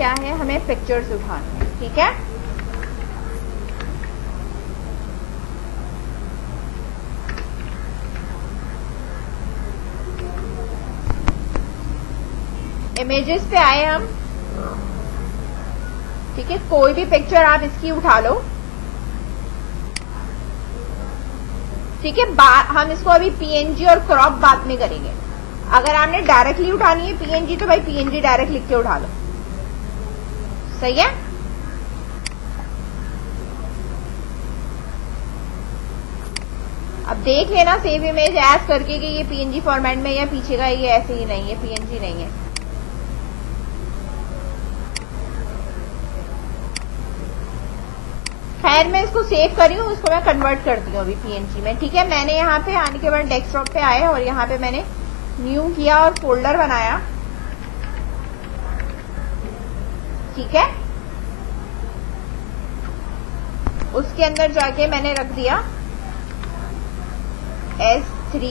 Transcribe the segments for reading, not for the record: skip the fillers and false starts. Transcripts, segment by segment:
क्या है, हमें पिक्चर्स उठानी है, ठीक है। इमेजेस पे आए हम, ठीक है। कोई भी पिक्चर आप इसकी उठा लो, ठीक है। हम इसको अभी पीएनजी और क्रॉप बाद में करेंगे। अगर आपने डायरेक्टली उठानी है पीएनजी तो भाई पीएनजी डायरेक्ट लिख के उठा लो, सही है। अब देख लेना सेव इमेज एज करके कि ये पीएनजी फॉर्मेट में या पीछे का ये ऐसे ही नहीं है, पीएनजी नहीं है। खैर मैं इसको सेव करी हूँ, इसको मैं कन्वर्ट करती हूँ अभी पीएनजी में, ठीक है। मैंने यहाँ पे आने के बाद डेस्कटॉप पे आए और यहाँ पे मैंने न्यू किया और फोल्डर बनाया, ठीक है। उसके अंदर जाके मैंने रख दिया S3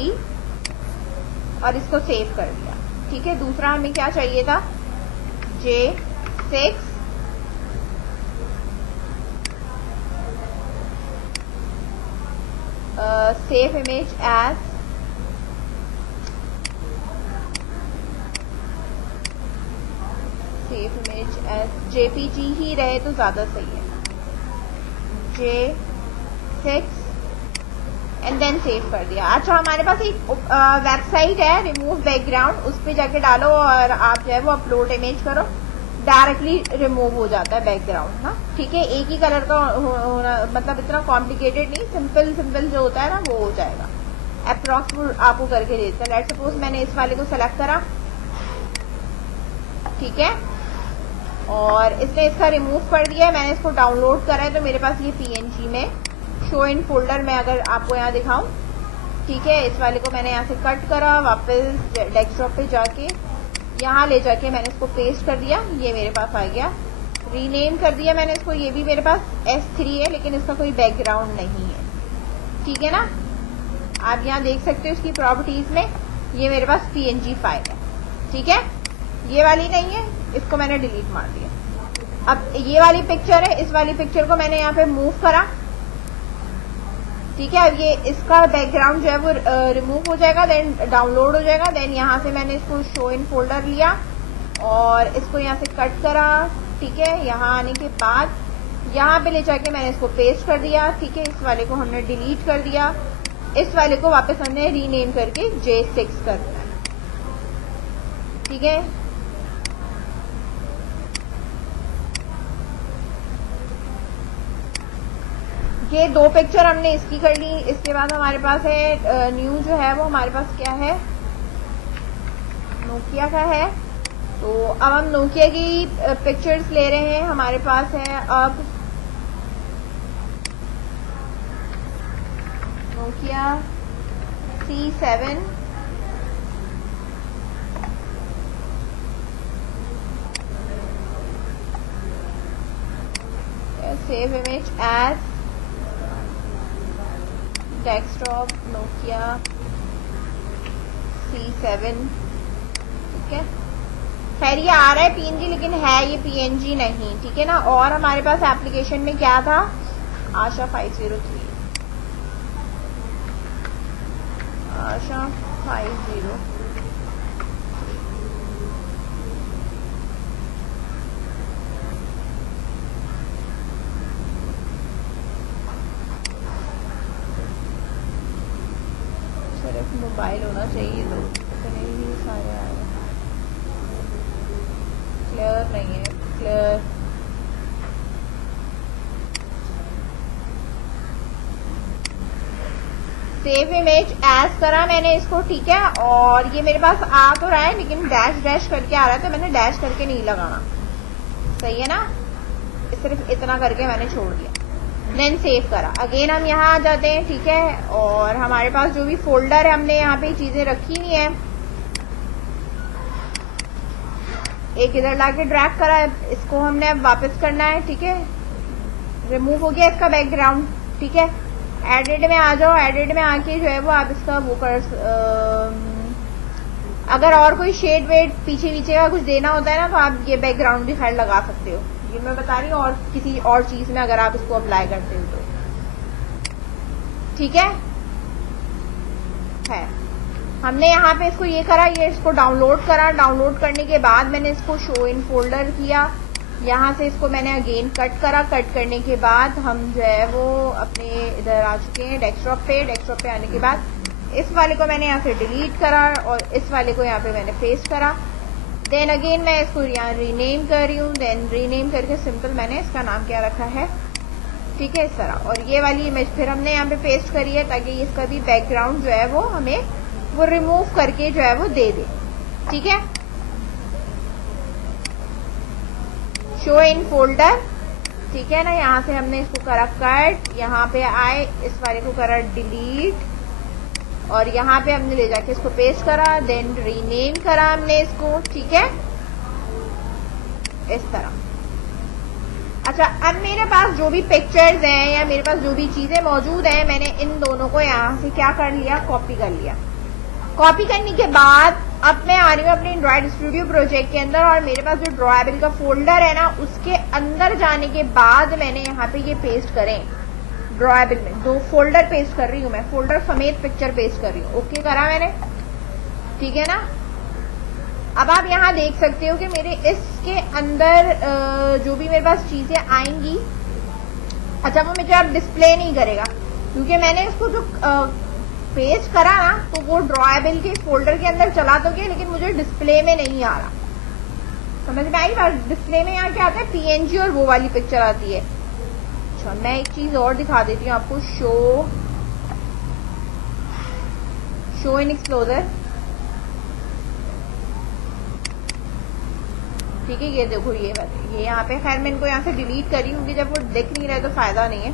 और इसको सेव कर दिया, ठीक है। दूसरा हमें क्या चाहिए था, J6, save image as JPG ही रहे तो ज्यादा सही है, J6 एंड देन सेव कर दिया। अच्छा हमारे पास एक वेबसाइट है रिमूव बैकग्राउंड, उस पे जाके डालो और आप जो है वो अपलोड इमेज करो, डायरेक्टली रिमूव हो जाता है बैकग्राउंड ना, ठीक है। एक ही कलर का होना, मतलब इतना कॉम्प्लिकेटेड नहीं, सिंपल सिंपल जो होता है ना वो हो जाएगा। अप्रॉक्स आपको करके देता है। लेट्स सपोज मैंने इस वाले को सेलेक्ट करा, ठीक है, और इसने इसका रिमूव कर दिया है। मैंने इसको डाउनलोड करा है तो मेरे पास ये पीएनजी में शो इन फोल्डर में, अगर आपको यहाँ दिखाऊं, ठीक है। इस वाले को मैंने यहाँ से कट करा, वापस डेस्कटॉप पे जाके यहाँ ले जाके मैंने इसको पेस्ट कर दिया, ये मेरे पास आ गया। रीनेम कर दिया मैंने इसको, ये भी मेरे पास S3 है लेकिन इसका कोई बैकग्राउंड नहीं है, ठीक है ना। आप यहाँ देख सकते हो इसकी प्रॉपर्टीज में, ये मेरे पास PNG फाइल है, ठीक है। ये वाली नहीं है, इसको मैंने डिलीट मार दिया। अब ये वाली पिक्चर है, इस वाली पिक्चर को मैंने यहाँ पे मूव करा, ठीक है। अब ये इसका बैकग्राउंड जो है वो रिमूव हो जाएगा, देन डाउनलोड हो जाएगा। देन यहाँ से मैंने इसको शो इन फोल्डर लिया और इसको यहाँ से कट करा, ठीक है। यहाँ आने के बाद यहाँ पे ले जाके मैंने इसको पेस्ट कर दिया, ठीक है। इस वाले को हमने डिलीट कर दिया, इस वाले को वापस हमने रीनेम करके J6 कर दिया, ठीक है। ये दो पिक्चर हमने इसकी कर ली। इसके बाद हमारे पास है न्यू जो है वो हमारे पास क्या है, नोकिया का है। तो अब हम नोकिया की पिक्चर्स ले रहे हैं। हमारे पास है अब Nokia C7, save image as desktop Nokia C7, ठीक है। खैर ये आ रहा है PNG लेकिन है ये PNG नहीं, ठीक है ना। और हमारे पास एप्लीकेशन में क्या था, आशा 503, आशा 50, सिर्फ मोबाइल होना चाहिए तो इतने ही सारे आए। क्लियर नहीं है, क्लियर सेव इमेज एज करा मैंने इसको, ठीक है। और ये मेरे पास आ तो रहा है लेकिन डैश डैश करके आ रहा है, तो मैंने डैश करके नहीं लगाना, सही है ना। सिर्फ इतना करके मैंने छोड़ दिया, देन सेव करा। अगेन हम यहाँ आ जाते हैं, ठीक है। और हमारे पास जो भी फोल्डर है हमने यहाँ पे चीजें रखी हुई है, एक इधर लाके ड्रैग करा है, इसको हमने अब वापस करना है, ठीक है। रिमूव हो गया इसका बैकग्राउंड, ठीक है। एडिट में आ जाओ, एडिट में आके जो है वो आप इसका वो कर, अगर और कोई शेड वेड पीछे पीछे का कुछ देना होता है ना, तो आप ये बैकग्राउंड भी खैर लगा सकते हो। ये मैं बता रही हूँ, और किसी और चीज में अगर आप इसको अप्लाई करते हो तो ठीक है। हमने यहाँ पे इसको ये करा, ये इसको डाउनलोड करा। डाउनलोड करने के बाद मैंने इसको शो इन फोल्डर किया। यहाँ से इसको मैंने अगेन कट करा। कट करने के बाद हम जो है वो अपने इधर आ चुके हैं डेस्कटॉप पे। डेस्कटॉप पे आने के बाद इस वाले को मैंने यहाँ से डिलीट करा और इस वाले को यहाँ पे मैंने पेस्ट करा। देन अगेन मैं इसको यहाँ रीनेम कर रही हूँ। देन रीनेम करके सिंपल मैंने इसका नाम क्या रखा है, ठीक है, इस तरह। और ये वाली इमेज फिर हमने यहाँ पे पेस्ट करी है ताकि इसका भी बैकग्राउंड जो है वो हमें वो रिमूव करके जो है वो दे दे, ठीक है। शो इन फोल्डर, ठीक है ना। यहाँ से हमने इसको करा कट, यहाँ पे आए इस वाले को करा डिलीट और यहाँ पे हमने ले जाके इसको पेस्ट करा। देन रीनेम करा हमने इसको, ठीक है, इस तरह। अच्छा, अब मेरे पास जो भी पिक्चर्स हैं या मेरे पास जो भी चीजें मौजूद हैं, मैंने इन दोनों को यहाँ से क्या कर लिया, कॉपी कर लिया। कॉपी करने के बाद अब मैं आ रही हूँ अपने एंड्रॉइड स्टूडियो प्रोजेक्ट के अंदर और मेरे पास जो ड्रॉएबल का फोल्डर है ना, उसके अंदर जाने के बाद मैंने यहाँ पे ये पेस्ट करें। ड्रॉएबल में 2 फोल्डर पेस्ट कर रही हूँ मैं, फोल्डर समेत पिक्चर पेस्ट कर रही हूँ। ओके करा मैंने, ठीक है ना। अब आप यहाँ देख सकते हो कि मेरे इसके अंदर जो भी मेरे पास चीजें आएंगी, अच्छा वो मुझे अब डिस्प्ले नहीं करेगा क्योंकि मैंने इसको जो पेस्ट करा ना, तो वो ड्रॉएबल के फोल्डर के अंदर चला तो गया लेकिन मुझे डिस्प्ले में नहीं आ रहा। समझ में आई बात? डिस्प्ले में यहाँ क्या आता है, पीएनजी और वो वाली पिक्चर आती है। अच्छा, मैं एक चीज और दिखा देती हूँ आपको, शो इन एक्सप्लोजर, ठीक है। ये देखो ये यहाँ पे, खैर मैं इनको यहाँ से डिलीट करी क्योंकि जब वो दिख नहीं रहा है तो फायदा नहीं है।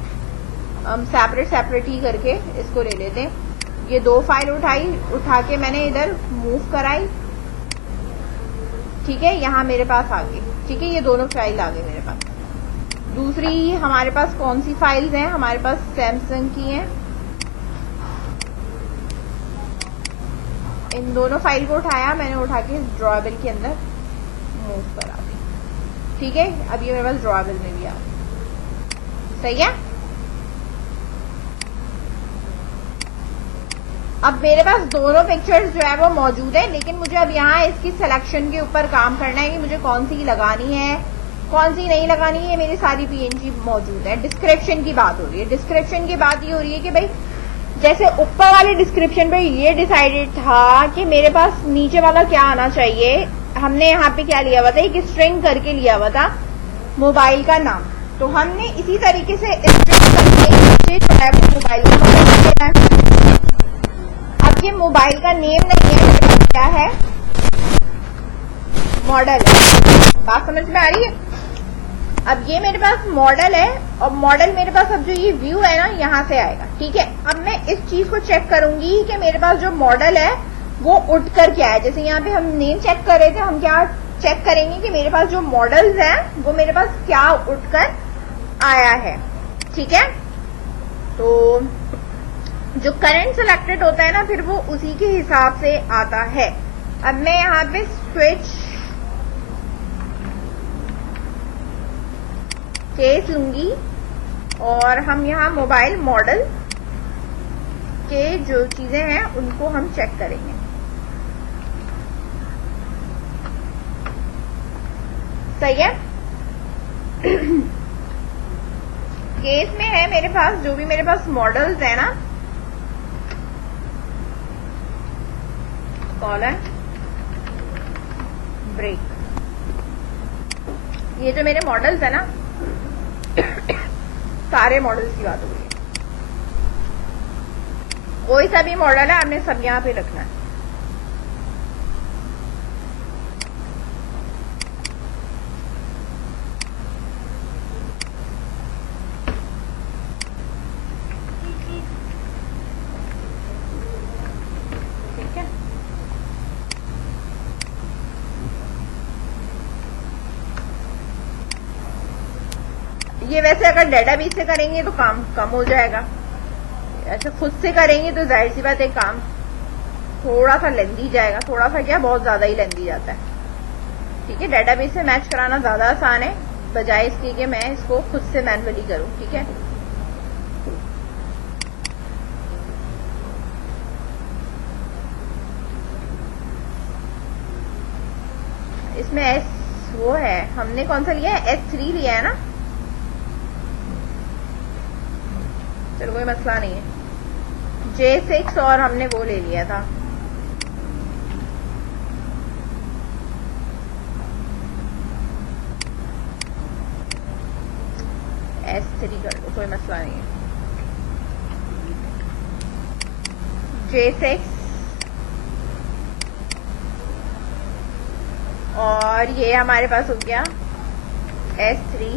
हम सेपरेट ही करके इसको ले लेते हैं। ये 2 फाइल उठा के मैंने इधर मूव कराई, ठीक है। यहाँ मेरे पास आ गई, ठीक है, ये दोनों फाइल आ गई मेरे पास। दूसरी हमारे पास कौन सी फाइल्स हैं, हमारे पास सैमसंग की हैं। इन दोनों फाइल को उठाया मैंने, उठा के ड्रॉएबल के अंदर मूव करा दी, ठीक है। अब ये मेरे पास ड्रॉएबल में भी आ गई, सही है। अब मेरे पास दोनों पिक्चर्स जो है वो मौजूद है, लेकिन मुझे अब यहाँ इसकी सिलेक्शन के ऊपर काम करना है कि मुझे कौन सी लगानी है, कौन सी नहीं लगानी है। मेरी सारी पीएनजी मौजूद है। डिस्क्रिप्शन की बात हो रही है। डिस्क्रिप्शन की बात ये हो रही है कि भाई जैसे ऊपर वाले डिस्क्रिप्शन पे ये डिसाइडेड था कि मेरे पास नीचे वाला क्या आना चाहिए। हमने यहाँ पे क्या लिया हुआ था, एक स्ट्रिंग करके लिया हुआ था मोबाइल का नाम। तो हमने इसी तरीके से स्ट्रिंग करके जो है वो मोबाइल का नाम देना है। अब ये मोबाइल का नेम नहीं है, मेरे पास क्या है, मॉडल है। बात समझ में आ रही है? अब ये मेरे पास मॉडल है और मॉडल मेरे पास अब जो ये व्यू है ना, यहाँ से आएगा, ठीक है। अब मैं इस चीज को चेक करूंगी कि मेरे पास जो मॉडल है वो उठकर क्या है। जैसे यहाँ पे हम नेम चेक कर रहे थे, हम क्या चेक करेंगे कि मेरे पास जो मॉडल्स हैं वो मेरे पास क्या उठकर आया है, ठीक है। तो जो करंट सिलेक्टेड होता है ना, फिर वो उसी के हिसाब से आता है। अब मैं यहाँ पे स्विच केस लूंगी और हम यहाँ मोबाइल मॉडल के जो चीजें हैं उनको हम चेक करेंगे। सही है। केस में है मेरे पास जो भी मेरे पास मॉडल्स है ना, कॉलन ब्रेक, ये जो मेरे मॉडल्स है ना, सारे मॉडल्स की बात हो रही है। कोई सा भी मॉडल है आपने सब यहाँ पे रखना है। ठीक है, ये वैसे अगर डेटाबेस से करेंगे तो काम कम हो जाएगा, ऐसे खुद से करेंगे तो जाहिर सी बात है काम थोड़ा सा लेंदी जाएगा, थोड़ा सा क्या बहुत ज्यादा ही लेंदी जाता है। ठीक है, डेटाबेस से मैच कराना ज्यादा आसान है बजाय इसके कि मैं इसको खुद से मैनुअली करूं। ठीक है, इसमें एस वो है, हमने कौन सा लिया है, S3 लिया है ना। चलो कोई मसला नहीं है। J6 और हमने वो ले लिया था, S3 कर दो, कोई मसला नहीं है। J6 और ये हमारे पास हो गया S3।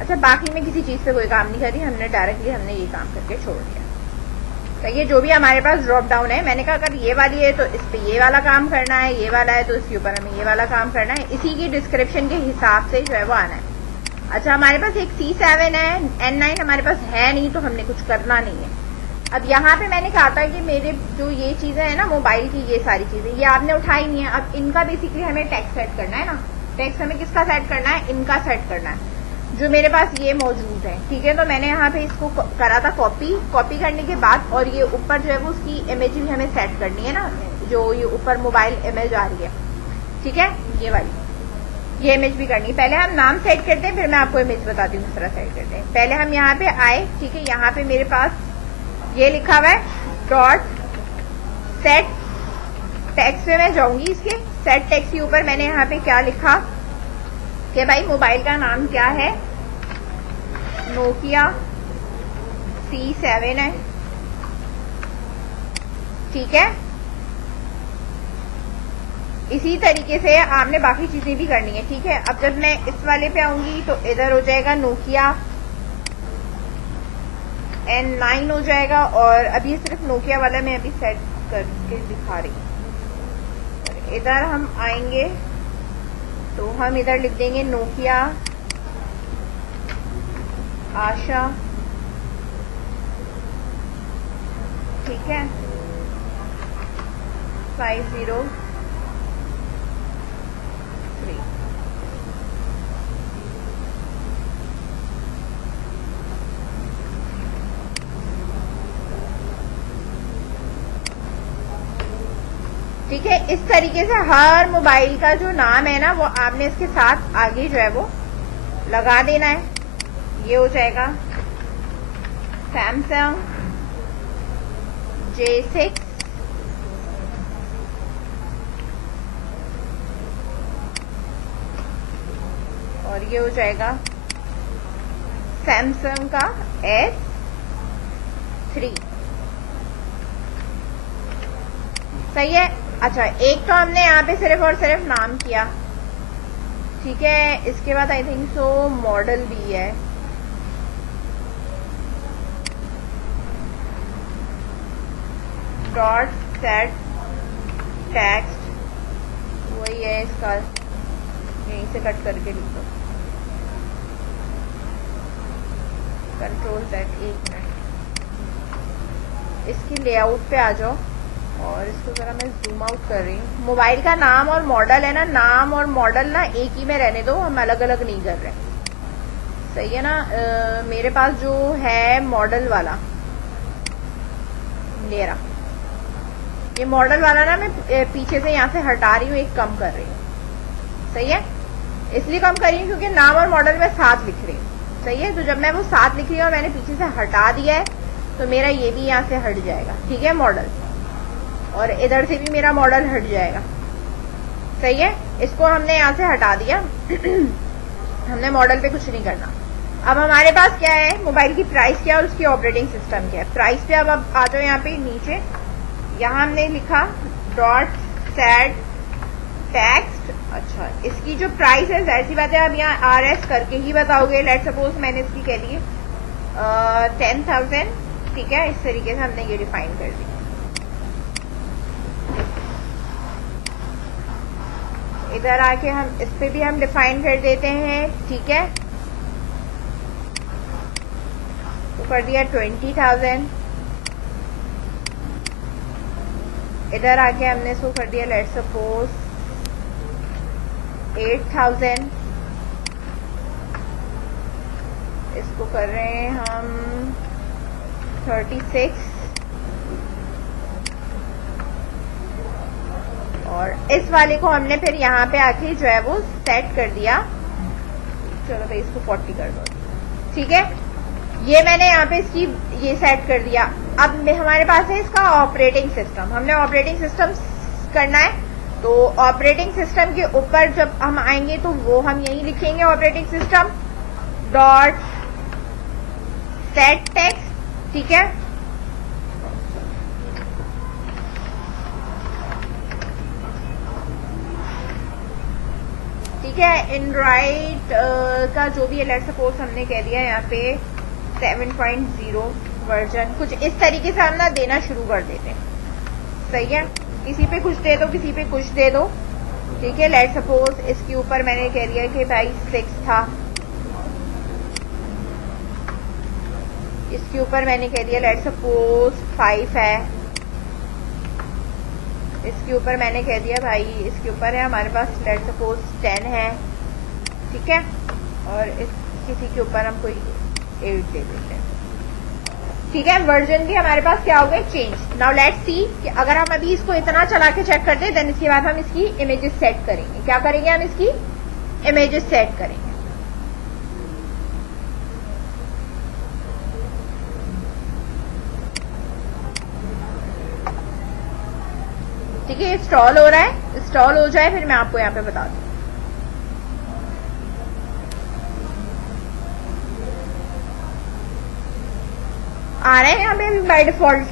अच्छा, बाकी में किसी चीज पे कोई काम नहीं करी, हमने डायरेक्टली हमने ये काम करके छोड़ दिया। तो ये जो भी हमारे पास ड्रॉप डाउन है, मैंने कहा अगर ये वाली है तो इस पे ये वाला काम करना है, ये वाला है तो इसके ऊपर हमें ये वाला काम करना है, इसी की डिस्क्रिप्शन के हिसाब से जो है वो आना है। अच्छा, हमारे पास एक C7 है, N9 हमारे पास है नहीं, तो हमने कुछ करना नहीं है। अब यहाँ पे मैंने कहा था कि मेरे जो ये चीजें है ना मोबाइल की, ये सारी चीजें ये आपने उठाई नहीं है। अब इनका बेसिकली हमें टैक्स सेट करना है ना। टैक्स हमें किसका सेट करना है, इनका सेट करना है, जो मेरे पास ये मौजूद है। ठीक है, तो मैंने यहाँ पे इसको करा था कॉपी करने के बाद, और ये ऊपर जो है वो उसकी इमेज भी हमें सेट करनी है ना, जो ये ऊपर मोबाइल इमेज आ रही है। ठीक है, ये वाली ये इमेज भी करनी है। पहले हम नाम सेट करते हैं, फिर मैं आपको इमेज बताती हूँ किस तरह सेट करते हैं। पहले हम यहाँ पे आए, ठीक है, यहाँ पे मेरे पास ये लिखा हुआ है डॉट सेट टेक्स्ट पे मैं जाऊंगी। इसके सेट टेक्स्ट के ऊपर मैंने यहाँ पे क्या लिखा कि भाई मोबाइल का नाम क्या है, नोकिया C7 है। ठीक है, इसी तरीके से आपने बाकी चीजें भी करनी है। ठीक है, अब जब मैं इस वाले पे आऊंगी तो इधर हो जाएगा नोकिया N9 हो जाएगा, और अभी सिर्फ नोकिया वाला मैं अभी सेट करके दिखा रही हूँ। इधर हम आएंगे तो हम इधर लिख देंगे नोकिया आशा। ठीक है, 503। ठीक है, इस तरीके से हर मोबाइल का जो नाम है ना वो आपने इसके साथ आगे जो है वो लगा देना है। ये हो जाएगा सैमसंग J6 और ये हो जाएगा सैमसंग का S3। सही है। अच्छा, एक तो हमने यहाँ पे सिर्फ और सिर्फ नाम किया। ठीक है, इसके बाद आई थिंक सो मॉडल भी है। डॉट सेट टेक्स्ट वही है, इसका यहीं से कट करके लिख दो, कंट्रोल Z। एक मिनट, इसकी लेआउट पे आ जाओ और इसको जरा मैं जूम आउट कर रही हूँ। मोबाइल का नाम और मॉडल है ना, नाम और मॉडल ना एक ही में रहने दो, हम अलग अलग नहीं कर रहे। सही है ना। मेरे पास जो है मॉडल वाला मेरा, ये मॉडल वाला ना मैं पीछे से यहाँ से हटा रही हूँ, एक कम कर रही हूँ। सही है, इसलिए कम कर रही हूँ क्योंकि नाम और मॉडल में साथ लिख रही हूँ। सही है, तो जब मैं वो साथ लिख रही हूँ और मैंने पीछे से हटा दिया है तो मेरा ये भी यहाँ से हट जाएगा। ठीक है, मॉडल, और इधर से भी मेरा मॉडल हट जाएगा। सही है, इसको हमने यहाँ से हटा दिया। हमने मॉडल पे कुछ नहीं करना। अब हमारे पास क्या है, मोबाइल की प्राइस क्या है और उसकी ऑपरेटिंग सिस्टम क्या है। प्राइस पे अब आ जाओ यहाँ पे नीचे, यहाँ हमने लिखा डॉट सेट टेक्स्ट। अच्छा, इसकी जो प्राइस है जाहिर सी बात है अब यहाँ RS करके ही बताओगे। लेट सपोज मैंने इसकी कह ली 10,000। ठीक है, इस तरीके से हमने ये डिफाइन कर दी। इधर आके हम इस पे भी हम डिफाइन कर देते हैं। ठीक है, तो कर दिया 20,000। इधर आके हमने इसको कर दिया लेट्स सपोज 8000, इसको कर रहे हैं हम 36, और इस वाले को हमने फिर यहाँ पे आके जो है वो सेट कर दिया। चलो भाई इसको 40 कर दो, ठीक है। ये मैंने यहाँ पे इसकी ये सेट कर दिया। अब हमारे पास है इसका ऑपरेटिंग सिस्टम। हमने ऑपरेटिंग सिस्टम करना है, तो ऑपरेटिंग सिस्टम के ऊपर जब हम आएंगे तो वो हम यही लिखेंगे operating system dot set text, ठीक है। ठीक है, एंड्रॉइड का जो भी है लेट्स सपोज हमने कह दिया यहाँ पे 7.0 वर्जन, कुछ इस तरीके से हम ना देना शुरू कर देते हैं, सही है। किसी पे कुछ दे दो, किसी पे कुछ दे दो, ठीक है। लेट्स सपोज इसके ऊपर मैंने कह दिया कि भाई 6 था, इसके ऊपर मैंने कह दिया लेट्स सपोज 5 है, इसके ऊपर मैंने कह दिया भाई इसके ऊपर है हमारे पास लेट्स सपोज 10 है, ठीक है। और किसी के ऊपर हम कोई 8 दे देते हैं, ठीक है। वर्जन भी हमारे पास क्या हो गए चेंज। नाउ लेट्स सी कि अगर हम अभी इसको इतना चला के चेक करते हैं, देन इसके बाद हम इसकी इमेजेस सेट करेंगे। क्या करेंगे हम इसकी इमेजेस सेट करेंगे, ठीक है। इंस्टॉल हो रहा है, इंस्टॉल हो जाए फिर मैं आपको यहाँ पे बता दूँ। आ रहा है यहाँ पे बाय डिफॉल्ट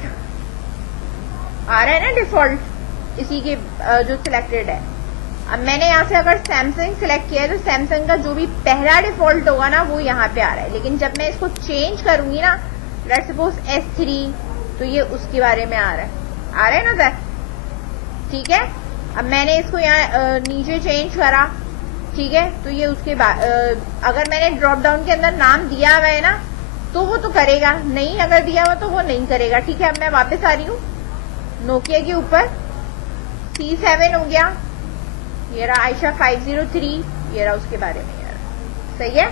आ रहा है ना, डिफॉल्ट इसी के जो सिलेक्टेड है। अब मैंने यहाँ से अगर सैमसंग सिलेक्ट किया है तो सैमसंग का जो भी पहला डिफॉल्ट होगा ना वो यहाँ पे आ रहा है, लेकिन जब मैं इसको चेंज करूंगी ना लेट्स सपोज S3 तो ये उसके बारे में आ रहा है ना सर, ठीक है। अब मैंने इसको यहाँ नीचे चेंज करा, ठीक है, तो ये उसके बाद अगर मैंने ड्रॉप डाउन के अंदर नाम दिया हुआ है ना तो वो तो करेगा, नहीं अगर दिया हुआ तो वो नहीं करेगा, ठीक है। अब मैं वापस आ रही हूँ नोकिया के ऊपर, C7 हो गया, ये रहा आयशा 503, ये रहा उसके बारे में यार, सही है।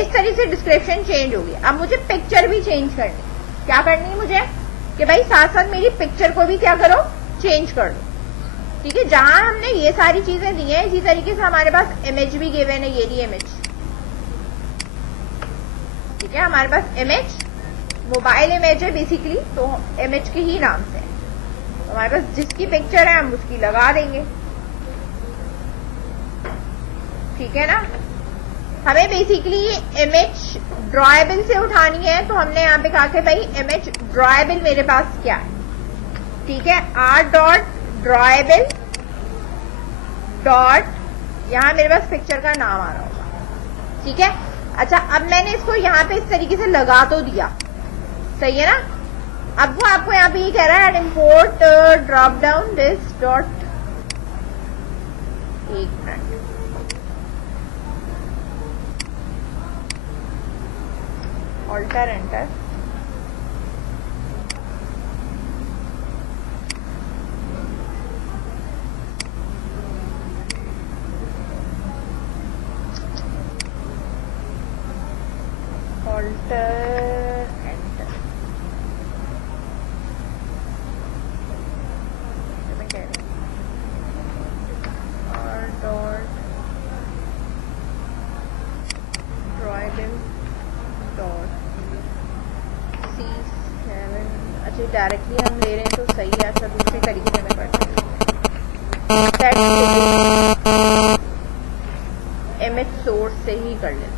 इस तरह से डिस्क्रिप्शन चेंज हो गया। अब मुझे पिक्चर भी चेंज करनी, क्या करनी है मुझे कि भाई साथ साथ मेरी पिक्चर को भी क्या करो चेंज कर दो, ठीक है। जहां हमने ये सारी चीजें दी हैं इसी तरीके से हमारे पास इमेज भी गिवन है, ये रही इमेज, ठीक है। हमारे पास इमेज मोबाइल इमेज है बेसिकली, तो इमेज के ही नाम से तो हमारे पास जिसकी पिक्चर है हम उसकी लगा देंगे, ठीक है ना। हमें बेसिकली इमेज ड्रॉएबल से उठानी है, तो हमने यहाँ पे कहा कि भाई इमेज ड्रॉएबल मेरे पास क्या है, ठीक है। r.drawable डॉट, यहाँ मेरे पास पिक्चर का नाम आ रहा होगा, ठीक है। अच्छा, अब मैंने इसको यहाँ पे इस तरीके से लगा तो दिया, सही है ना। अब वो आपको यहाँ पे ये कह रहा है import drop down this dot, एक minute, alt enter, alt enter, मैं कह रही और डॉट ड्रॉएबल डॉट C7। अच्छा, डायरेक्टली हम ले रहे हैं तो सही है। अच्छा, दूसरे तरीके से मैं करती हूँ, इमेज सोर्स से ही कर लेते हैं।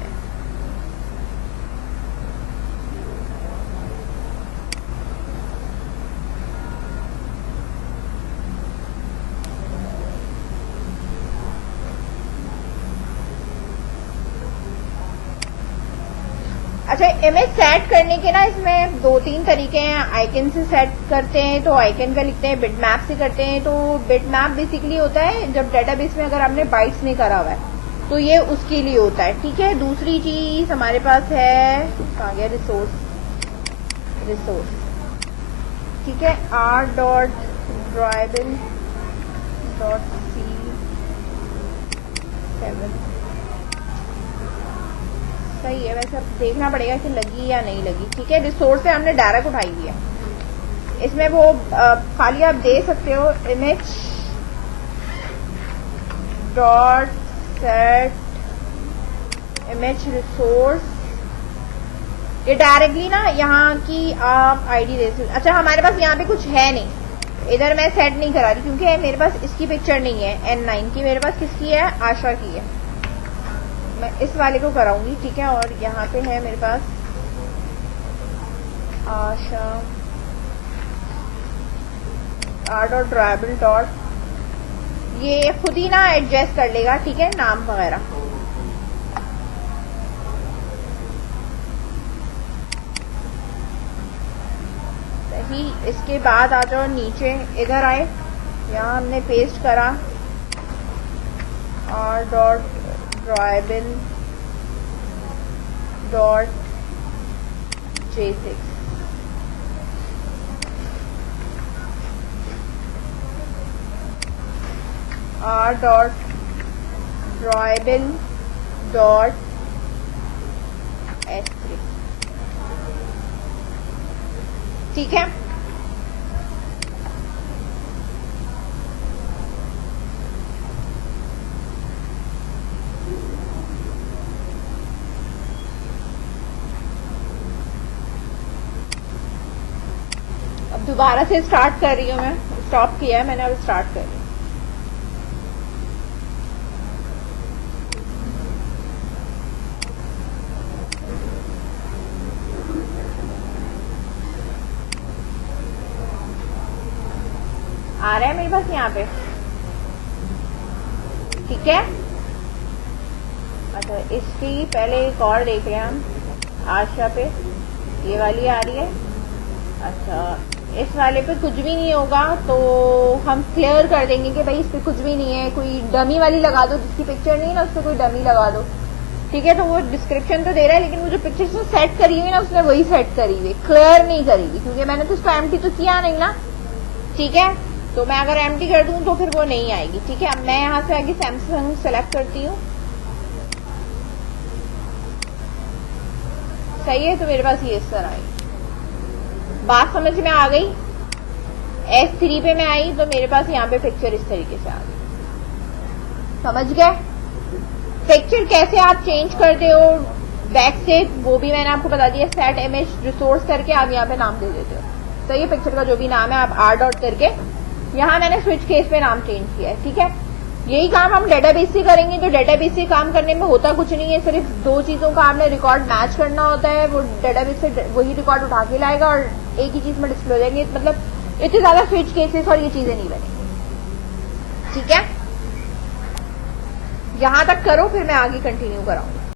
अच्छा, इमेज सेट करने के ना इसमें 2-3 तरीके हैं। आइकन से सेट करते हैं तो आइकन का लिखते हैं, बिटमैप से करते हैं तो बिटमैप बेसिकली होता है जब डेटाबेस में अगर हमने बाइट्स नहीं करा हुआ है तो ये उसके लिए होता है, ठीक है। दूसरी चीज हमारे पास है, कहाँ गया, रिसोर्स, ठीक है, r.drawable ड्राइबिल .c7 सही है। वैसे अब देखना पड़ेगा कि लगी या नहीं लगी। ठीक है, रिसोर्स से हमने डायरेक्ट उठाई हुई है। इसमें वो खाली आप दे सकते हो image dot set image resource. ये डायरेक्टली ना यहाँ की आप आईडी दे सकते। अच्छा, हमारे पास यहाँ पे कुछ है नहीं, इधर मैं सेट नहीं करा रही क्योंकि मेरे पास इसकी पिक्चर नहीं है N9 की। मेरे पास किसकी है? आशा की है। मैं इस वाले को कराऊंगी। ठीक है, और यहाँ पे है मेरे पास आशा r.dribble. ये खुद ही ना एडजस्ट कर लेगा। ठीक है, नाम वगैरह। सही। इसके बाद आ जाओ नीचे, इधर आए, यहाँ हमने पेस्ट करा r.dribble.j6। r.dribble.s3। ठीक है, अब दोबारा से स्टार्ट कर रही हूँ मैं। स्टॉप किया है मैंने, अब स्टार्ट कर रही हूँ। आ रहा है मेरे पास यहाँ पे। ठीक है, अच्छा इसकी पहले एक और देख रहे हैं हम। आशा पे ये वाली आ रही है। अच्छा, इस वाले पे कुछ भी नहीं होगा तो हम क्लियर कर देंगे कि भाई इस पे कुछ भी नहीं है। कोई डमी वाली लगा दो, जिसकी पिक्चर नहीं है ना उस पर कोई डमी लगा दो। ठीक है, तो वो डिस्क्रिप्शन तो दे रहा है लेकिन वो जो पिक्चर से सेट करी हुई ना उसने वही सेट करी हुई, क्लियर नहीं करी हुई, क्योंकि मैंने तो उसको एम्प्टी तो किया नहीं ना। ठीक है, तो मैं अगर एम्प्टी कर दूं तो फिर वो नहीं आएगी। ठीक है, अब मैं यहाँ से आगे सैमसंग सेलेक्ट करती हूँ। सही है, तो मेरे पास ये इस तरह आई। बात समझ में आ गई? S3 पे मैं आई तो मेरे पास यहाँ पे पिक्चर इस तरीके से आ गई। समझ गए? पिक्चर कैसे आप चेंज करते हो बैक से, वो भी मैंने आपको बता दिया। सेट इमेज रिसोर्स करके आप यहाँ पे नाम दे देते हो। सही है, पिक्चर का जो भी नाम है आप r. करके, यहाँ मैंने स्विच केस पे नाम चेंज किया है। ठीक है, यही काम हम डेटाबेस से करेंगे। तो डेटाबेस से काम करने में होता कुछ नहीं है, सिर्फ दो चीजों का आपने रिकॉर्ड मैच करना होता है। वो डेटाबेस से वही रिकॉर्ड उठा के लाएगा और एक ही चीज में डिस्प्ले हो जाएंगे। मतलब इतने ज्यादा स्विच केसेस और ये चीजें नहीं बनेंगी। ठीक है, यहां तक करो, फिर मैं आगे कंटिन्यू कराऊंगी।